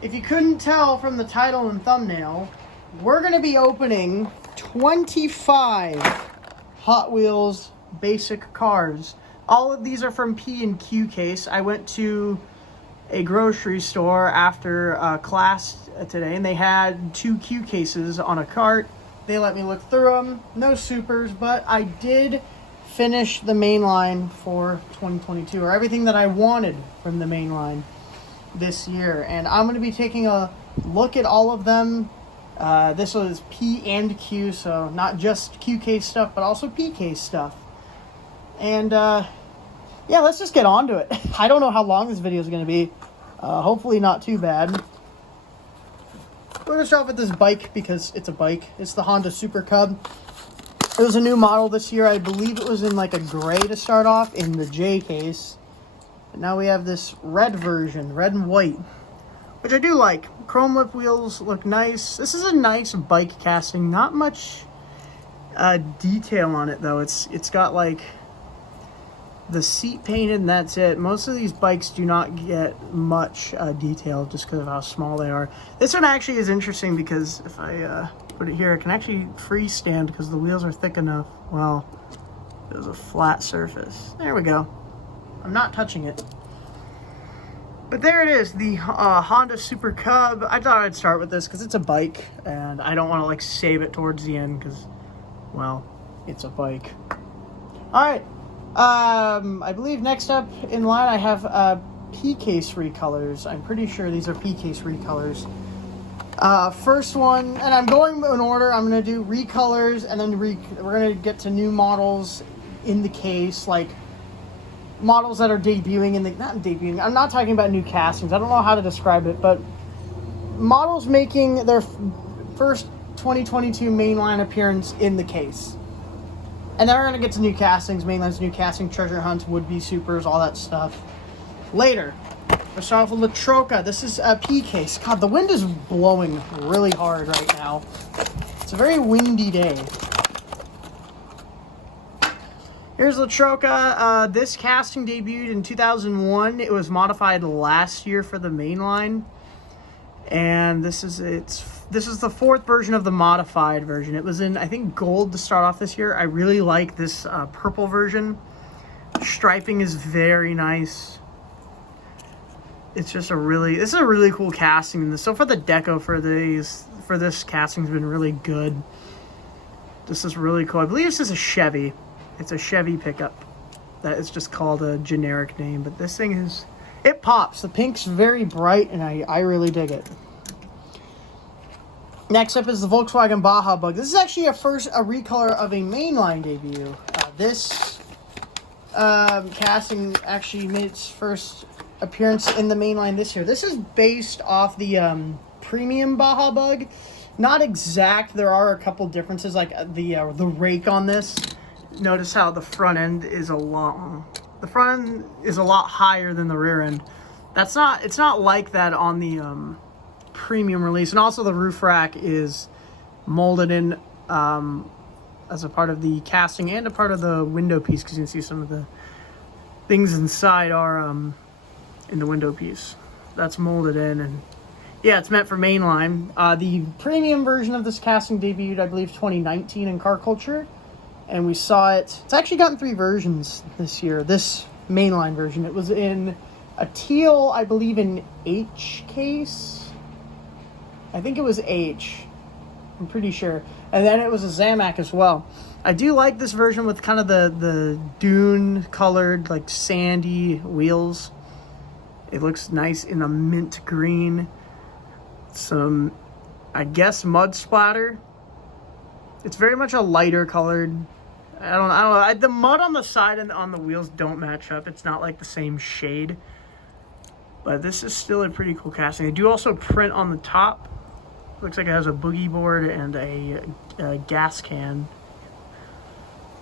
if you couldn't tell from the title and thumbnail, we're going to be opening 25 Hot Wheels basic cars. All of these are from P&Q case. I went to a grocery store after class today, and they had 2 Q cases on a cart. They let me look through them. No supers, but I did finish the main line for 2022, or everything that I wanted from the main line this year. And I'm going to be taking a look at all of them. This was P and Q, so not just Q case stuff, but also P case stuff. And yeah, let's just get on to it. I don't know how long this video is going to be. Hopefully not too bad. We're going to start off with this bike because it's a bike. It's the Honda Super Cub. It was a new model this year. I believe it was in like a gray to start off in the J case. But now we have this red version, red and white, which I do like. Chrome lip wheels look nice. This is a nice bike casting. Not much detail on it though. It's got like the seat painted and that's it. Most of these bikes do not get much detail just because of how small they are. This one actually is interesting because if I put it here, it can actually freestand because the wheels are thick enough. Well, there's a flat surface. There we go. I'm not touching it. But there it is, the Honda Super Cub. I thought I'd start with this because it's a bike and I don't want to like save it towards the end because, well, it's a bike. All right. I believe next up in line I have P-case recolors. I'm pretty sure these are P-case recolors. First one, and I'm going in order. I'm going to do recolors, and then we're going to get to new models in the case, like models that are debuting in the, not debuting, I'm not talking about new castings. I don't know how to describe it, but models making their first 2022 mainline appearance in the case. And then we're going to get to new castings, mainlines, new casting, treasure hunts, would-be supers, all that stuff later. Let's start off with the Troca. This is a P case. God, the wind is blowing really hard right now. It's a very windy day. Here's the Troca. This casting debuted in 2001. It was modified last year for the mainline. And this is the 4th version of the modified version. It was in, I think, gold to start off this year. I really like this purple version. Striping is very nice. It's just this is a really cool casting. So far the deco for this casting has been really good. This is really cool. I believe this is a Chevy. It's a Chevy pickup. That is just called a generic name, but this thing is, it pops. The pink's very bright, and I really dig it. Next up is the Volkswagen Baja Bug. This is actually a recolor of a mainline debut. This casting actually made its first appearance in the mainline this year. This is based off the premium Baja Bug. Not exact. There are a couple differences, like the rake on this. Notice how the front end is a lot higher than the rear end. It's not like that on the premium release. And also the roof rack is molded in as a part of the casting and a part of the window piece, because you can see some of the things inside are in the window piece. That's molded in, and yeah, it's meant for mainline. The premium version of this casting debuted, I believe, 2019 in Car Culture. And we saw it. It's actually gotten 3 versions this year. This mainline version. It was in a teal, I believe, in H case. I think it was H. I'm pretty sure. And then it was a Zamac as well. I do like this version with kind of the dune colored, like sandy wheels. It looks nice in a mint green. Some, I guess, mud splatter. It's very much a lighter colored. I don't know. The mud on the side and on the wheels don't match up. It's not like the same shade. But this is still a pretty cool casting. They do also print on the top. Looks like it has a boogie board and a gas can.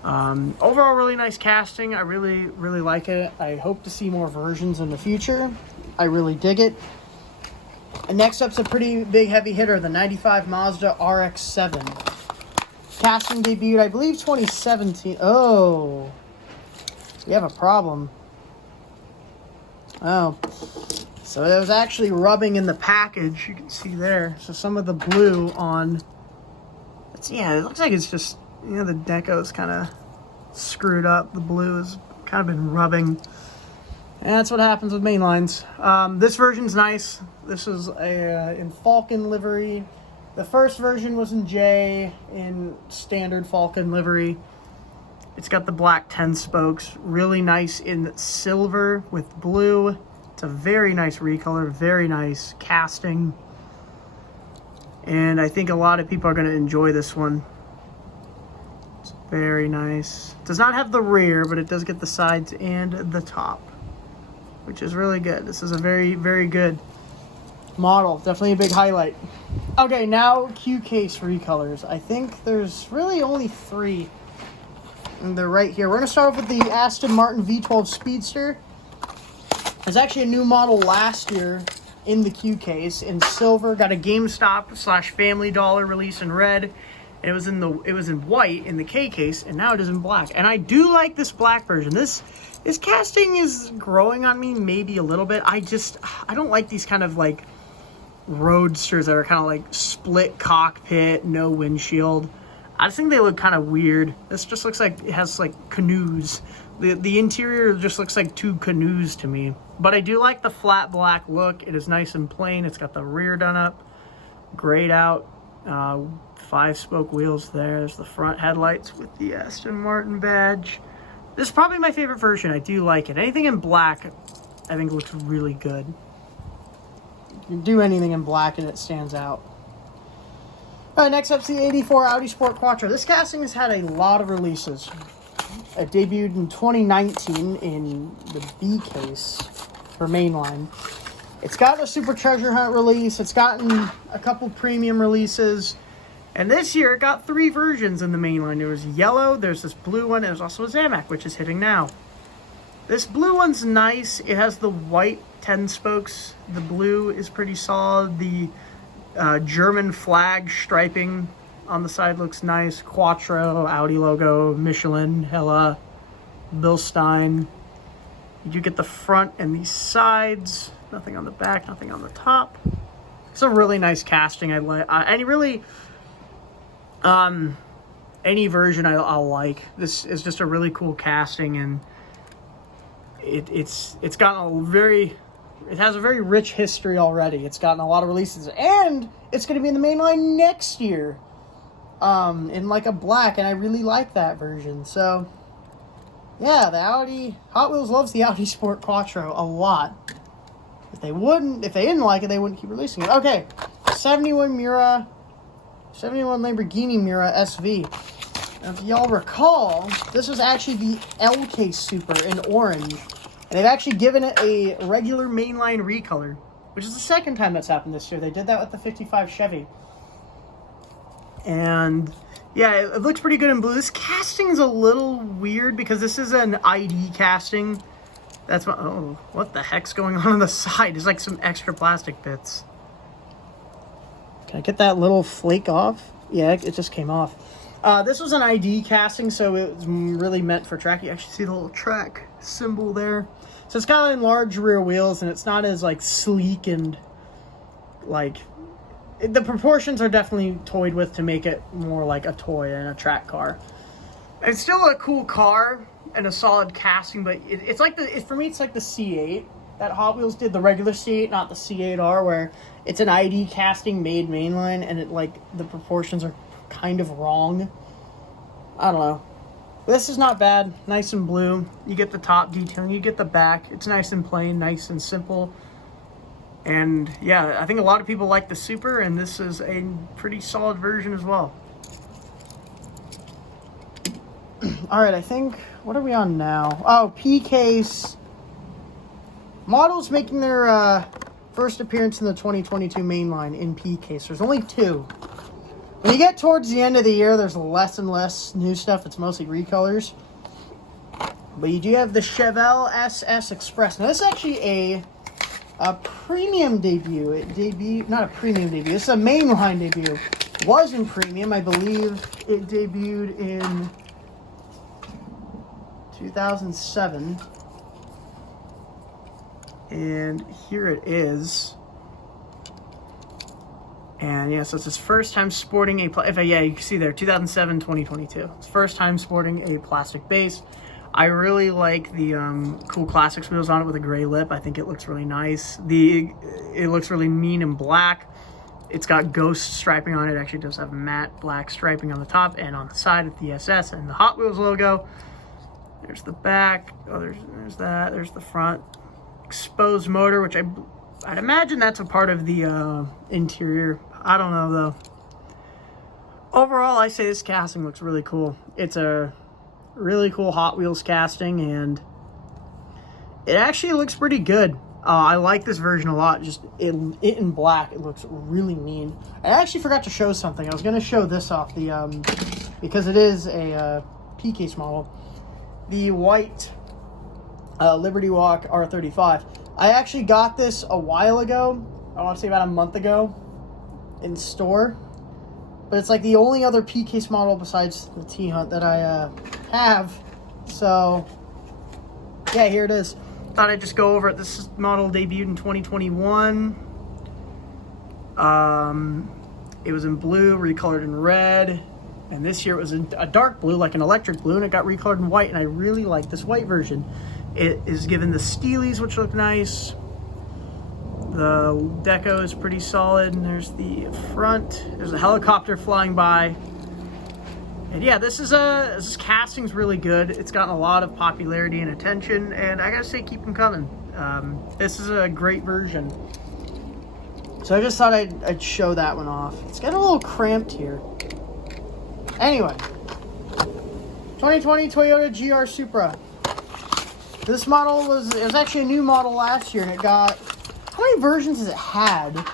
Overall, really nice casting. I really, really like it. I hope to see more versions in the future. I really dig it. And next up's a pretty big heavy hitter, the 95 Mazda RX-7. Casting debuted, I believe, 2017. Oh, we have a problem. Oh, So it was actually rubbing in the package. You can see there. So some of the blue on... yeah, it looks like it's just, you know, the deco is kind of screwed up. The blue has kind of been rubbing. And that's what happens with mainlines. This version's nice. This is in Falcon livery. The first version was in J in standard Falcon livery. It's got the black 10 spokes. Really nice in silver with blue. It's a very nice recolor. Very nice casting. And I think a lot of people are going to enjoy this one. It's very nice. It does not have the rear, but it does get the sides and the top, which is really good. This is a very, very good model. Definitely a big highlight. Okay, now Q case recolors. I think there's really only 3. And they're right here. We're going to start off with the Aston Martin V12 Speedster. There's actually a new model last year in the Q case in silver. Got a GameStop / Family Dollar release in red. And it was in white in the K case, and now it is in black. And I do like this black version. This casting is growing on me maybe a little bit. I don't like these kind of like roadsters that are kind of like split cockpit, no windshield. I just think they look kind of weird. This just looks like it has like canoes. The interior just looks like 2 canoes to me. But I do like the flat black look. It is nice and plain. It's got the rear done up, grayed out, 5-spoke wheels there. There's the front headlights with the Aston Martin badge. This is probably my favorite version. I do like it. Anything in black, I think looks really good. You can do anything in black and it stands out. All right, next up's the 84 Audi Sport Quattro. This casting has had a lot of releases. It debuted in 2019 in the B case for mainline. It's got a Super Treasure Hunt release. It's gotten a couple premium releases. And this year it got 3 versions in the mainline. There was yellow, there's this blue one, and there's also a Zamac, which is hitting now. This blue one's nice. It has the white 10 spokes. The blue is pretty solid. The German flag striping on the side looks nice. Quattro, Audi logo, Michelin, Hella, Bilstein. You do get the front and the sides. Nothing on the back, nothing on the top. It's a really nice casting. I like any version I'll like. This is just a really cool casting, and it's gotten it has a very rich history already. It's gotten a lot of releases, and it's going to be in the mainline next year, in like a black, and I really like that version. So yeah, Hot Wheels loves the Audi Sport Quattro a lot. If they didn't like it, they wouldn't keep releasing it. Okay, 71 Lamborghini Miura SV. Now, if y'all recall, this was actually the LK Super in orange. And they've actually given it a regular mainline recolor, which is the second time that's happened this year. They did that with the 55 Chevy. And yeah, it looks pretty good in blue. This casting is a little weird because this is an ID casting. What the heck's going on the side? There's like some extra plastic bits. Can I get that little flake off? Yeah, it just came off. This was an ID casting, so it was really meant for track. You actually see the little track symbol there. So it's got enlarged rear wheels, and it's not as like sleek and like the proportions are definitely toyed with to make it more like a toy than a track car. It's still a cool car and a solid casting, but it's like for me it's like the C8 that Hot Wheels did, the regular C8, not the C8R, where it's an ID casting made mainline, and it like the proportions are kind of wrong. I don't know. This is not bad. Nice and blue. You get the top detailing. You get the back. It's nice and plain, nice and simple. And yeah, I think a lot of people like the Super, and this is a pretty solid version as well. All right, I think, what are we on now? Oh, P-Case. Models making their first appearance in the 2022 mainline in P-Case. There's only 2. When you get towards the end of the year, there's less and less new stuff. It's mostly recolors. But you do have the Chevelle SS Express. Now, this is actually a premium debut. Not a premium debut. This is a mainline debut. Was in premium. I believe it debuted in 2007. And here it is. And yeah, so it's his first time sporting a, yeah, you can see there, 2007, 2022. It's first time sporting a plastic base. I really like the cool classics wheels on it with a gray lip. I think it looks really nice. It looks really mean and black. It's got ghost striping on it. It actually does have matte black striping on the top and on the side of the SS and the Hot Wheels logo. There's the back. Oh, there's that. There's the front. Exposed motor, which I'd imagine that's a part of the interior. I don't know though. Overall, I say this casting looks really cool. It's a really cool Hot Wheels casting, and it actually looks pretty good. I like this version a lot. Just it in black, it looks really mean. I actually forgot to show something. I was going to show this off the because it is a P-case model. The white Liberty Walk R35. I actually got this a while ago. I want to say about a month ago in store. But it's like the only other P-case model besides the T-Hunt that I have. So, yeah, here it is. Thought I'd just go over it. This model debuted in 2021. It was in blue, recolored in red. And this year it was in a dark blue, like an electric blue, and it got recolored in white. And I really like this white version. It is given the steelies, which look nice. The deco is pretty solid, and there's the front. There's a helicopter flying by. And yeah, this casting's really good. It's gotten a lot of popularity and attention, and I gotta say, keep them coming. This is a great version. So I just thought I'd show that one off. It's getting a little cramped here. Anyway, 2020 Toyota GR Supra. This model was actually a new model last year, and it got, how many versions has it had?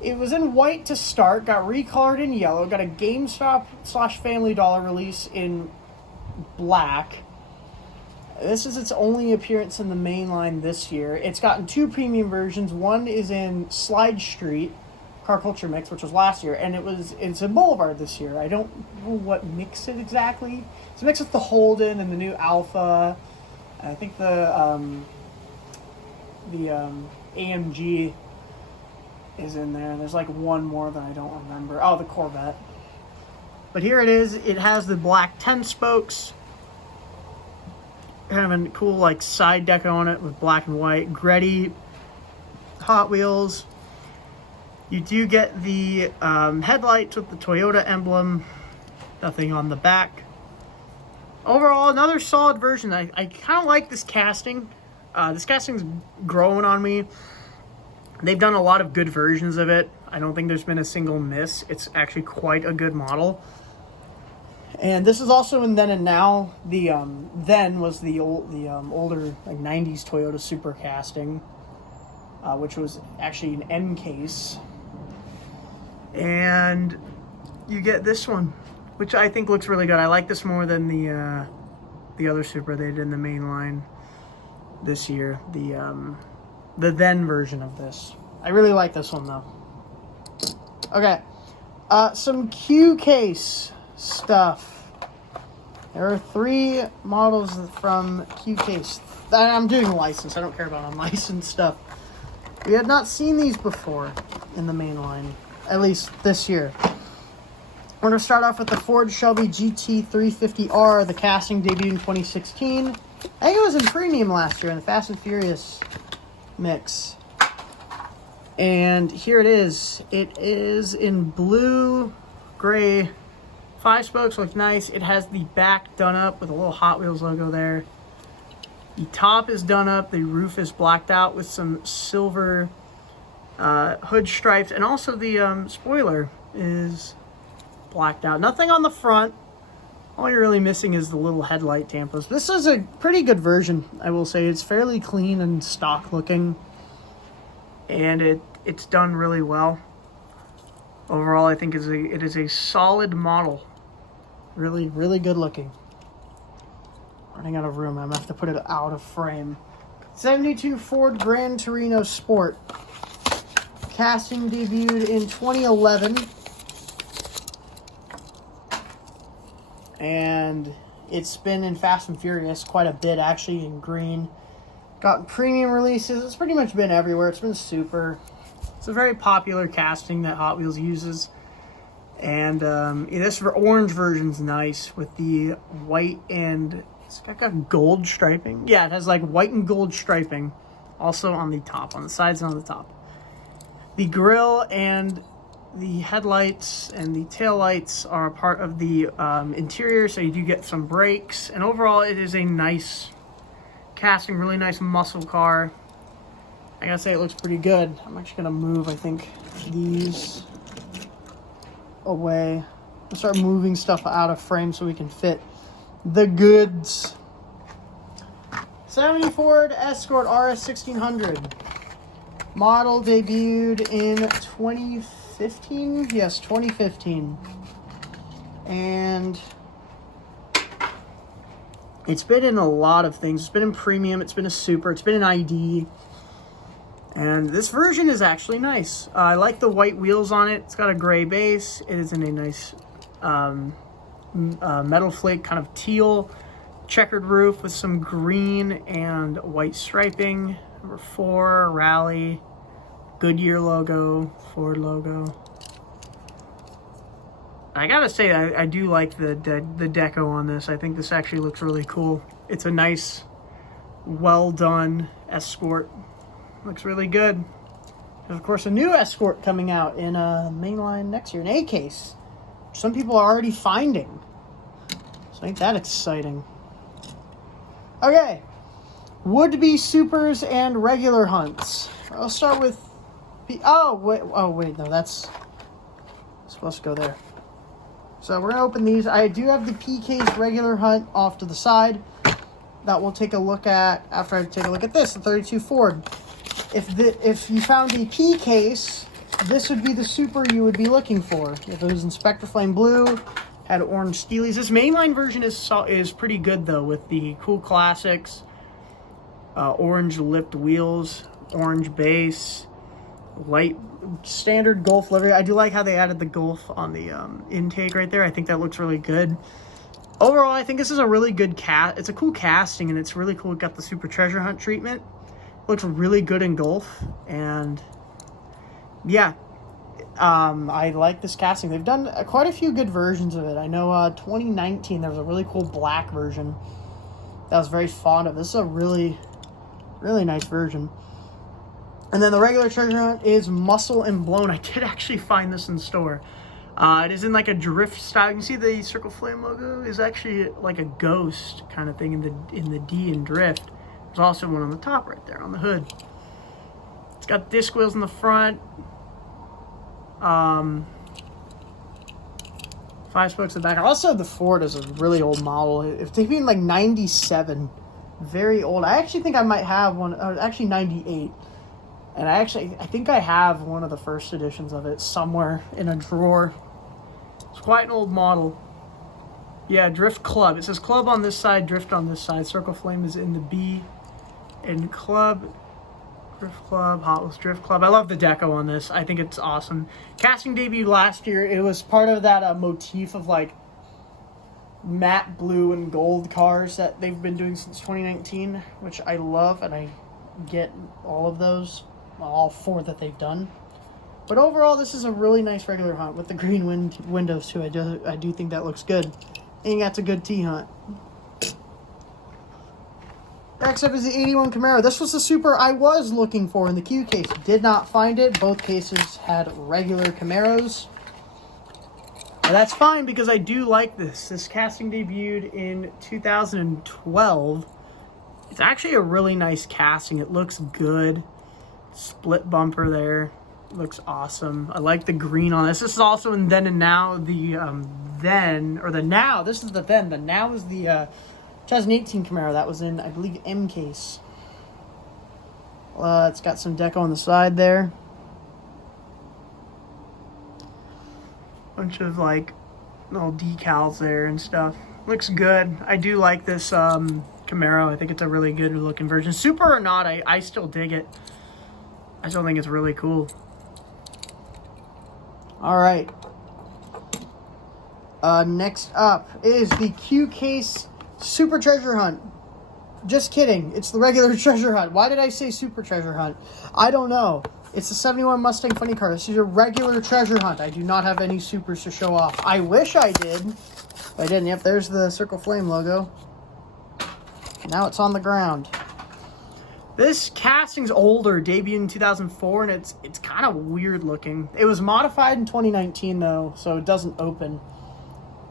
It was in white to start, got recolored in yellow, got a GameStop/Family Dollar release in black. This is its only appearance in the main line this year. It's gotten two premium versions. One is in Slide Street, Car Culture Mix, which was last year, and it's in Boulevard this year. I don't know what mix it exactly. It's a mix with the Holden and the new Alpha. I think the AMG is in there, and there's like one more that I don't remember. Oh, the Corvette. But here it is. It has the black 10 spokes. Kind of a cool like side deco on it with black and white. Gretty Hot Wheels. You do get the headlights with the Toyota emblem. Nothing on the back. Overall, another solid version. I kind of like this casting. This casting's growing on me. They've done a lot of good versions of it. I don't think there's been a single miss. It's actually quite a good model. And this is also in Then and Now. The Then was the older like 90s Toyota Supra casting, which was actually an M case. And you get this one, which I think looks really good. I like this more than the other Supra they did in the main line this year. The Then version of this. I really like this one though. Okay, some Q case stuff. There are 3 models from Q case. I'm doing licensed. I don't care about unlicensed stuff. We had not seen these before in the main line, at least this year. We're going to start off with the Ford Shelby GT 350R. The casting debuted in 2016. I think it was in premium last year in the Fast and Furious mix. And here it is. It is in blue, gray. 5 spokes look nice. It has the back done up with a little Hot Wheels logo there. The top is done up. The roof is blacked out with some silver hood stripes. And also the spoiler is blacked out. Nothing on the front. All you're really missing is the little headlight tampos. This is a pretty good version, I will say. It's fairly clean and stock looking. And it's done really well. Overall, I think it is a solid model. Really, really good looking. Running out of room. I'm going to have to put it out of frame. 72 Ford Gran Torino Sport. Casting debuted in 2011. And it's been in Fast and Furious quite a bit, actually, in green. Got premium releases. It's pretty much been everywhere. It's been super. It's a very popular casting that Hot Wheels uses. And this orange version's nice with the white and it's got gold striping. Yeah, it has like white and gold striping. Also on the top, on the sides and on the top. The grille and the headlights and the tail lights are a part of the interior, so you do get some brakes. And overall, it is a nice casting, really nice muscle car. I gotta say, it looks pretty good. I'm actually gonna move, I think, these away. We'll start moving stuff out of frame so we can fit the goods. 70 Ford Escort RS 1600. Model debuted in 2015? Yes, 2015. And it's been in a lot of things. It's been in premium, it's been a super, it's been an ID. And this version is actually nice. I like the white wheels on it. It's got a gray base. It is in a nice metal flake, kind of teal checkered roof with some green and white striping. Number 4, Rally, Goodyear logo, Ford logo. I gotta say, I do like the deco on this. I think this actually looks really cool. It's a nice, well done Escort. Looks really good. There's, of course, a new Escort coming out in mainline next year, an A-case. Some people are already finding. So ain't that exciting. Okay. Would-be supers and regular hunts. I'll start with... Oh, wait, no, that's supposed to go there. So we're going to open these. I do have the P-case regular hunt off to the side that we'll take a look at after I take a look at this, the 32 Ford. If you found a P case, this would be the super you would be looking for. If it was Inspector Flame Blue, had orange steelies. This mainline version is pretty good though, with the cool classics, orange lipped wheels, orange base, light standard Golf livery. I do like how they added the Golf on the intake right there. I think that looks really good. Overall, I think this is a really good It's a cool casting, and it's really cool. It got the Super Treasure Hunt treatment. Looks really good in Golf, and yeah, I like this casting. They've done quite a few good versions of it. I know 2019 there was a really cool black version that I was very fond of. This is a really nice version. And then the regular Treasure Hunt is Muscle and Blown. I did actually find this in store. It is in like a drift style. You can see the Circle Flame logo is actually like a ghost kind of thing in the D in drift. There's also one on the top right there on the hood. It's got disc wheels in the front. 5 spokes in the back. Also, the Ford is a really old model. If they mean like 97, very old. I actually think I might have one. Actually, 98. And I think I have one of the first editions of it somewhere in a drawer. It's quite an old model. Yeah, Drift Club. It says Club on this side, Drift on this side. Circle Flame is in the B. And Club, Drift Club, Hot Wheels Drift Club. I love the deco on this. I think it's awesome. Casting debuted last year. It was part of that motif of like matte blue and gold cars that they've been doing since 2019, which I love, and I get all of those, all 4 that they've done. But overall, this is a really nice regular hunt with the green windows too. I do think that looks good. And that's a good T-hunt. Next up is the 81 Camaro. This was the super I was looking for in the Q case. Did not find it. Both cases had regular Camaros. And that's fine because I do like this. This casting debuted in 2012. It's actually a really nice casting. It looks good. Split bumper there. Looks awesome. I like the green on this. This is also in Then and Now. The Now. This is the Then. The Now is the 2018 Camaro. That was in, I believe, M case. It's got some deco on the side there. Bunch of like little decals there and stuff. Looks good. I do like this Camaro. I think it's a really good looking version. Super or not, I still dig it. I still think it's really cool. All right. Next up is the Q Case Super Treasure Hunt. Just kidding. It's the regular treasure hunt. Why did I say super treasure hunt? I don't know. It's the 71 Mustang Funny Car. This is a regular treasure hunt. I do not have any supers to show off. I wish I did. But I didn't. Yep, there's the Circle Flame logo. Now it's on the ground. This casting's older, debuted in 2004, and it's kind of weird looking. It was modified in 2019 though, so it doesn't open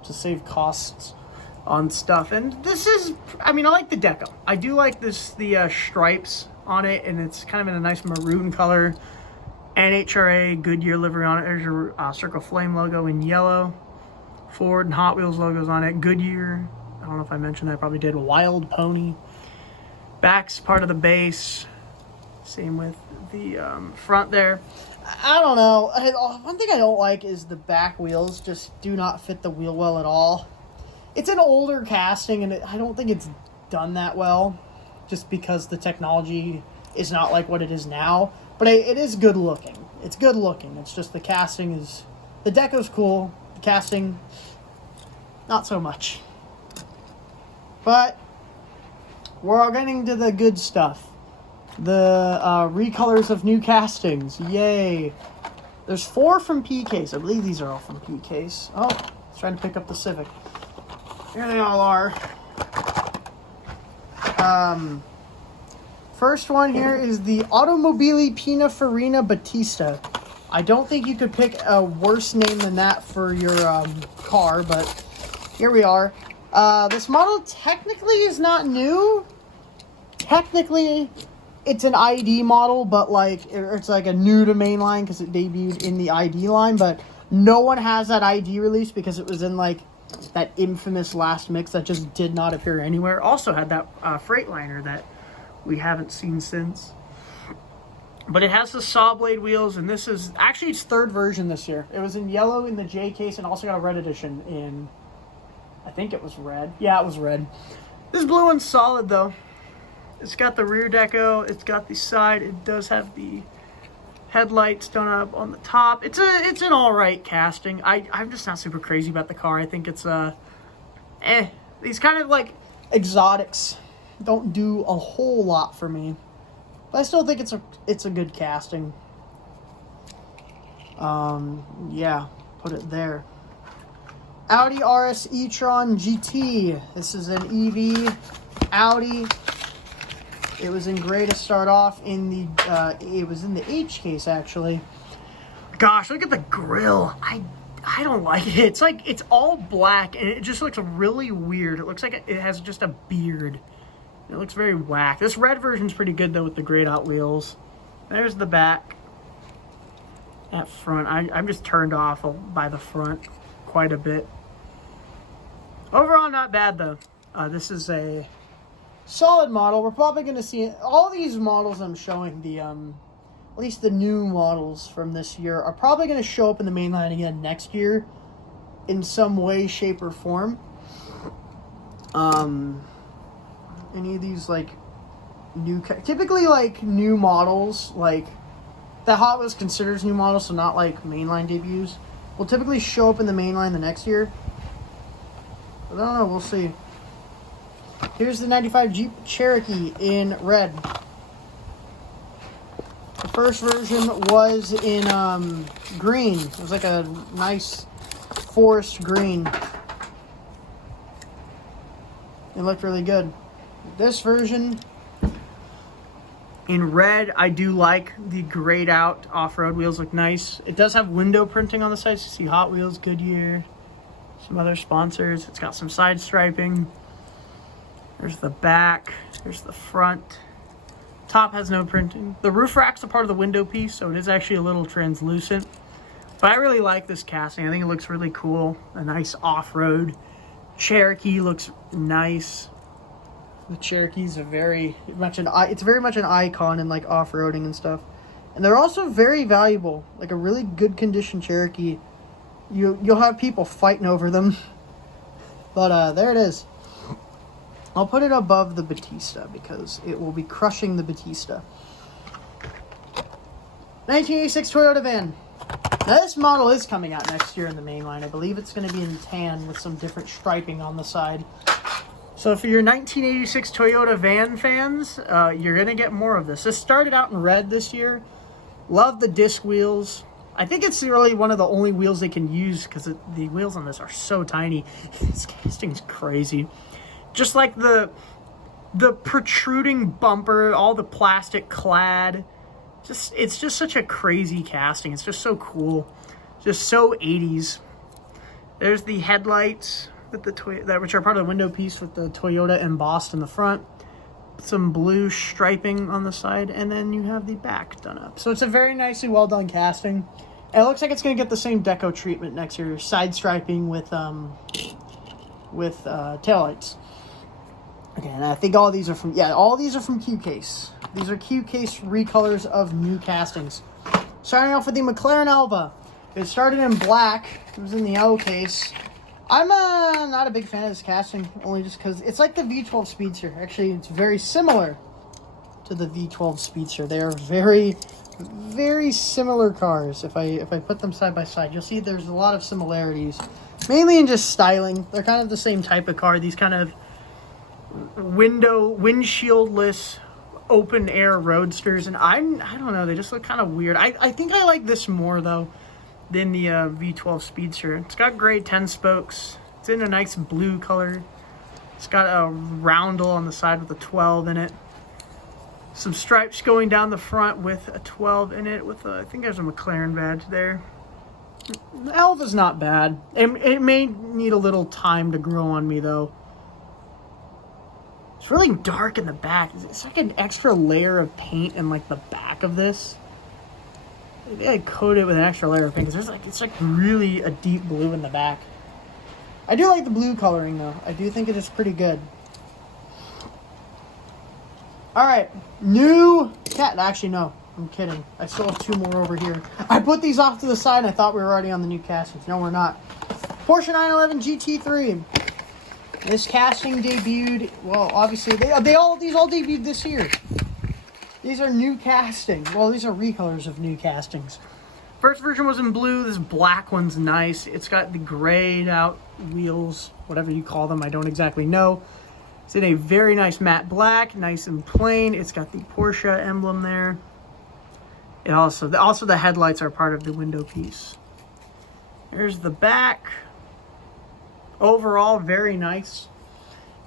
to save costs on stuff. And this is, I mean, I like the deco. I do like the stripes on it, and it's kind of in a nice maroon color. NHRA Goodyear livery on it. There's your Circle Flame logo in yellow. Ford and Hot Wheels logos on it. Goodyear. I don't know if I mentioned that. I probably did. Wild Pony. Back's part of the base. Same with the front there. I don't know. One thing I don't like is the back wheels just do not fit the wheel well at all. It's an older casting, and I don't think it's done that well, just because the technology is not like what it is now. But it is good looking. It's good looking. It's just the casting is... The deco's cool. The casting, not so much. But we're all getting to the good stuff. The recolors of new castings. Yay. There's 4 from PKs. I believe these are all from PKs. Oh, let's try to pick up the Civic. Here they all are. First one here is the Automobili Pinifarina Battista. I don't think you could pick a worse name than that for your car, but here we are. This model technically is not new. Technically, it's an ID model, but like it's like a new to mainline because it debuted in the ID line, but no one has that ID release because it was in like that infamous last mix that just did not appear anywhere. Also had that Freightliner that we haven't seen since. But it has the saw blade wheels, and this is actually its 3rd version this year. It was in yellow in the J case and also got a red edition in, I think it was red. Yeah, it was red. This blue one's solid though. It's got the rear deco, it's got the side, it does have the headlights done up on the top. It's an alright casting. I'm just not super crazy about the car. I think it's these kind of like exotics don't do a whole lot for me. But I still think it's a good casting. Yeah, put it there. Audi RS E-Tron GT. This is an EV Audi. It was in gray to start off. It was in the H case actually. Gosh, look at the grill. I don't like it. It's like it's all black and it just looks really weird. It looks like it has just a beard. It looks very whack. This red version's pretty good though with the grayed out wheels. There's the back. That front, I'm just turned off by the front quite a bit. Overall, not bad though. This is a solid model. We're probably going to see all these models I'm showing, the at least the new models from this year, are probably going to show up in the main line again next year in some way, shape, or form. Any of these like typically like new models, like that Hot Wheels considers new models, so not like mainline debuts, will typically show up in the mainline the next year. But I don't know, we'll see. Here's the 95 Jeep Cherokee in red. The first version was in green. It was like a nice forest green. It looked really good. This version in red, I do like the grayed out off-road wheels, look nice. It does have window printing on the sides. You see Hot Wheels, Goodyear, some other sponsors. It's got some side striping. There's the back, there's the front. Top has no printing. The roof rack's a part of the window piece, so it is actually a little translucent. But I really like this casting. I think it looks really cool. A nice off-road Cherokee looks nice. The Cherokee's it's very much an icon in like off-roading and stuff. And they're also very valuable. Like a really good condition Cherokee. You'll have people fighting over them. But there it is. I'll put it above the Battista because it will be crushing the Battista. 1986 Toyota van. Now this model is coming out next year in the main line. I believe it's going to be in tan with some different striping on the side. So for your 1986 Toyota van fans, you're going to get more of this. This started out in red this year. Love the disc wheels. I think it's really one of the only wheels they can use because the wheels on this are so tiny. This casting's crazy. Just like the protruding bumper, all the plastic clad. It's just such a crazy casting. It's just so cool. Just so 80s. There's the headlights with the which are part of the window piece with the Toyota embossed in the front. Some blue striping on the side, and then you have the back done up. So it's a very nicely well done casting. And it looks like it's going to get the same deco treatment next year, side striping with taillights. Okay, and I think all these are from Q Case. These are Q Case recolors of new castings. Starting off with the McLaren Elva. It started in black. It was in the L case. I'm not a big fan of this casting, only just because it's like the V12 Speedster. Actually, it's very similar to the V12 Speedster. They are very, very similar cars. If I put them side by side, you'll see there's a lot of similarities, mainly in just styling. They're kind of the same type of car. These kind of windshieldless, open air roadsters, and I don't know. They just look kind of weird. I think I like this more though than the V12 Speedster. It's got gray 10 spokes. It's in a nice blue color. It's got a roundel on the side with a 12 in it. Some stripes going down the front with a 12 in it. With I think there's a McLaren badge there. The Elva's not bad. It may need a little time to grow on me though. It's really dark in the back. It's like an extra layer of paint in like the back of this. Maybe I coat it with an extra layer of paint because it's like really a deep blue in the back. I do like the blue coloring though. I do think it is pretty good. All right, new cat. Actually, no, I'm kidding. I still have two more over here. I put these off to the side and I thought we were already on the new castings. No, we're not. Porsche 911 GT3. This casting debuted. Well, obviously these all debuted this year. These are new castings. Well, these are recolors of new castings. First version was in blue. This black one's nice. It's got the grayed out wheels, whatever you call them. I don't exactly know. It's in a very nice matte black, nice and plain. It's got the Porsche emblem there. It also the headlights are part of the window piece. There's the back. Overall, very nice.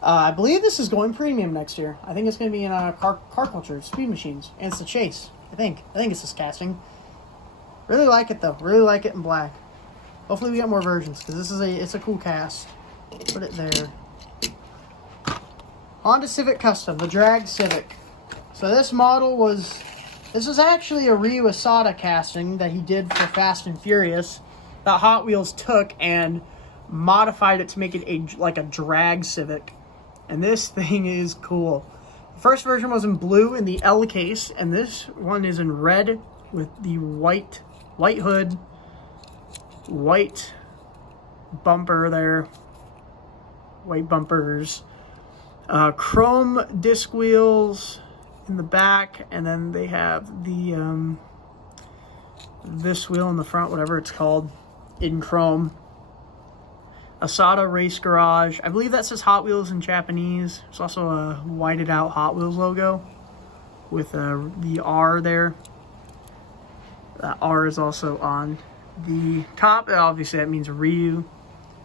I believe this is going premium next year. I think it's going to be in car culture, speed machines, and it's the Chase. I think it's this casting. Really like it though. Really like it in black. Hopefully we get more versions because it's a cool cast. Put it there. Honda Civic Custom, the drag Civic. So this was actually a Ryu Asada casting that he did for Fast and Furious that Hot Wheels took and modified it to make it like a drag Civic. And this thing is cool. The first version was in blue in the L case, and this one is in red with the white hood, white bumper there, white bumpers, chrome disc wheels in the back, and then they have the this wheel in the front, whatever it's called, in chrome. Asada Race Garage. I believe that says Hot Wheels in Japanese. There's also a whited out Hot Wheels logo with the R there. That R is also on the top. Obviously that means Ryu.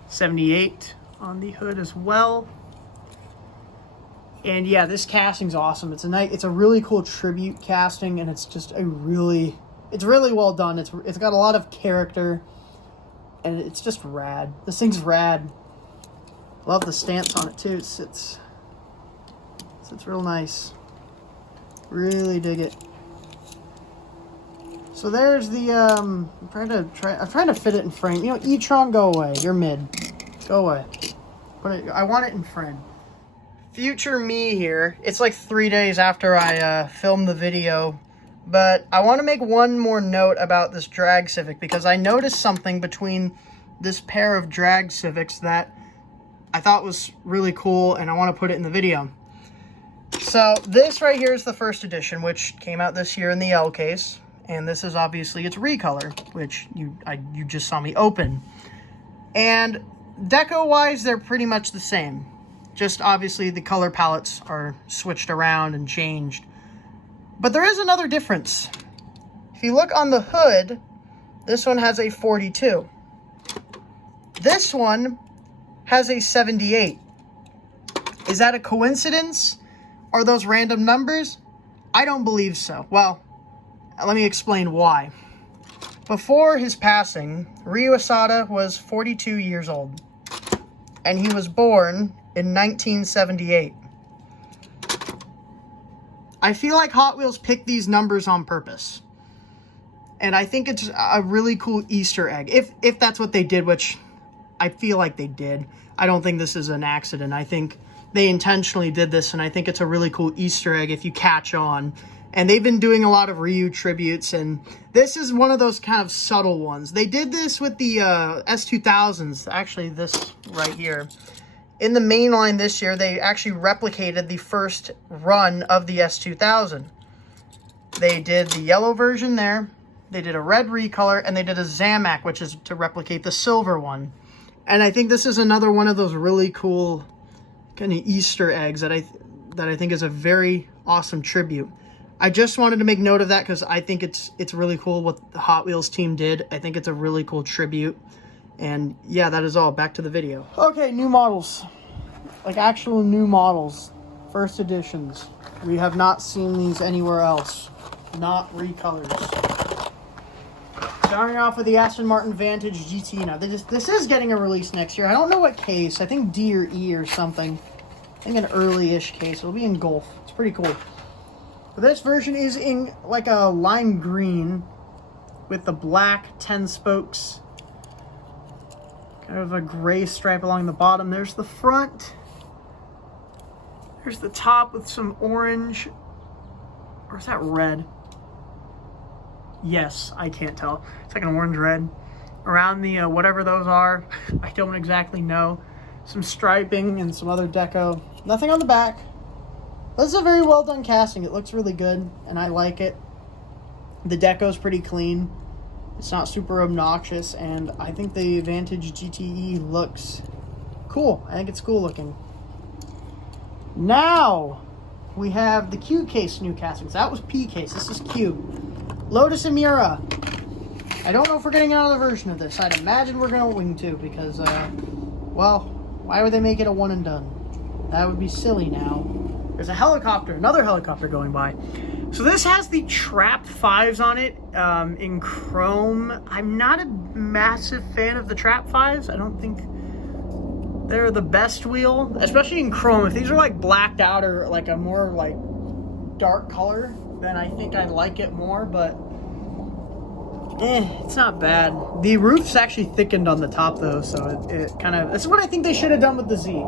78 on the hood as well. And yeah, this casting's awesome. It's a really cool tribute casting, and it's just it's really well done. It's got a lot of character. And it's just rad. This thing's rad. Love the stance on it too. It sits real nice. Really dig it. So there's the I'm trying to fit it in frame. You know, E-Tron, go away. You're mid. Go away. I want it in frame. Future me here. It's like 3 days after I filmed the video. But I want to make one more note about this drag Civic because I noticed something between this pair of drag Civics that I thought was really cool, and I want to put it in the video. So this right here is the first edition, which came out this year in the L case, and this is obviously its recolor, which you just saw me open. And deco-wise, they're pretty much the same. Just obviously the color palettes are switched around and changed. But there is another difference. If you look on the hood, this one has a 42. This one has a 78. Is that a coincidence? Are those random numbers? I don't believe so. Well, let me explain why. Before his passing, Ryo Asada was 42 years old, and he was born in 1978. I feel like Hot Wheels picked these numbers on purpose, and I think it's a really cool Easter egg, if that's what they did, which I feel like they did. I don't think this is an accident. I think they intentionally did this, and I think it's a really cool Easter egg if you catch on. And they've been doing a lot of Ryu tributes, and this is one of those kind of subtle ones. They did this with the S2000s, actually this right here. In the main line this year, they actually replicated the first run of the S2000. They did the yellow version there, they did a red recolor, and they did a Zamac, which is to replicate the silver one. And I think this is another one of those really cool kind of Easter eggs that I think is a very awesome tribute. I just wanted to make note of that because I think it's really cool what the Hot Wheels team did. I think it's a really cool tribute. And yeah, that is all. Back to the video. Okay, new models. Like actual new models. First editions. We have not seen these anywhere else. Not recolors. Starting off with the Aston Martin Vantage GT. Now, this is getting a release next year. I don't know what case. I think D or E or something. I think an early-ish case. It'll be in Golf. It's pretty cool. But this version is in like a lime green with the black 10 spokes. Kind of a gray stripe along the bottom. There's the front. There's the top with some orange. Or is that red? Yes, I can't tell. It's like an orange red. Around the whatever those are, I don't exactly know. Some striping and some other deco. Nothing on the back. This is a very well done casting. It looks really good, and I like it. The deco's pretty clean. It's not super obnoxious, and I think the Vantage GTE looks cool. I think it's cool looking. Now, we have the Q case new castings. That was P case. This is Q. Lotus Emira. I don't know if we're getting another version of this. I'd imagine we're going to because, well, why would they make it a one and done? That would be silly now. There's a helicopter, another helicopter going by. So this has the Trap 5s on it in chrome. I'm not a massive fan of the Trap 5s. I don't think they're the best wheel, especially in chrome. If these are like blacked out or like a more like dark color, then I think I'd like it more, but it's not bad. The roof's actually thickened on the top though, so it kind of, this is what I think they should have done with the Z.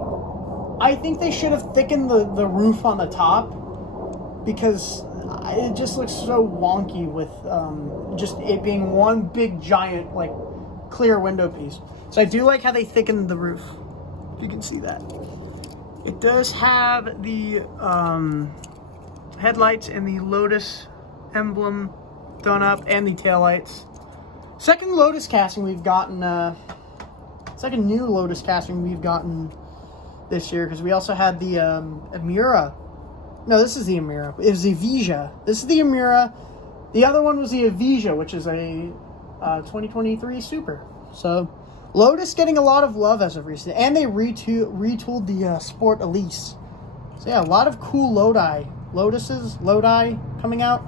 I think they should have thickened the roof on the top because it just looks so wonky with just it being one big giant like clear window piece. So I do like how they thickened the roof. If you can see that. It does have the headlights and the Lotus emblem done up and the taillights. Second Lotus casting we've gotten, second new Lotus casting we've gotten this year, because we also had the Emira. No, this is the Emira. It was the Evija. This is the Emira. The other one was the Evija, which is a 2023 Super. So Lotus getting a lot of love as of recent, and they retooled the Sport Elise. So yeah, a lot of cool Lodi coming out.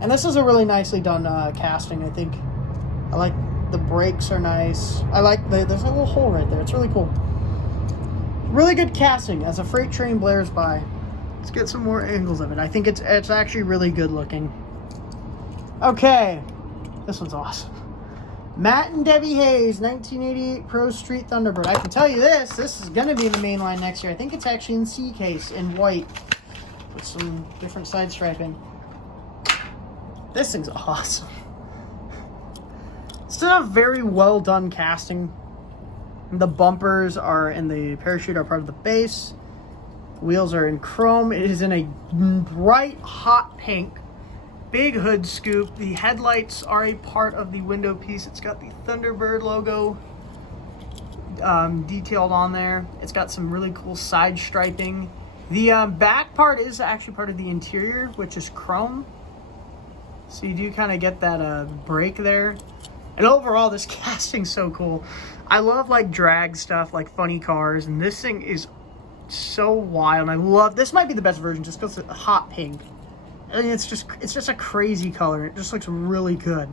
And this is a really nicely done casting, I think. I like the brakes are nice. I like there's a little hole right there. It's really cool. Really good casting as a freight train blares by. Let's get some more angles of it. I think it's actually really good looking. Okay, this one's awesome. Matt and Debbie Hayes, 1988 Pro Street Thunderbird. I can tell you this is going to be in the main line next year. I think it's actually in C case in white with some different side striping. This thing's awesome. It's a very well done casting. The bumpers are and the parachute are part of the base. Wheels are in chrome. It is in a bright hot pink. Big hood scoop. The headlights are a part of the window piece. It's got the Thunderbird logo detailed on there. It's got some really cool side striping. The back part is actually part of the interior, which is chrome. So you do kind of get that brake there. And overall, this casting's so cool. I love like drag stuff, like funny cars, and this thing is so wild. I love, this might be the best version just because it's hot pink. I mean, it's just a crazy color. It just looks really good.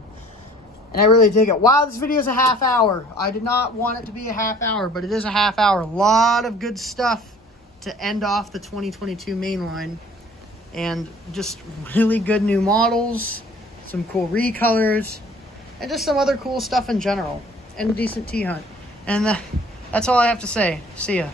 And I really dig it. Wow, this video is a half hour. I did not want it to be a half hour, but it is a half hour. A lot of good stuff to end off the 2022 mainline. And just really good new models, some cool recolors, and just some other cool stuff in general. And a decent T-Hunt. And that's all I have to say. See ya.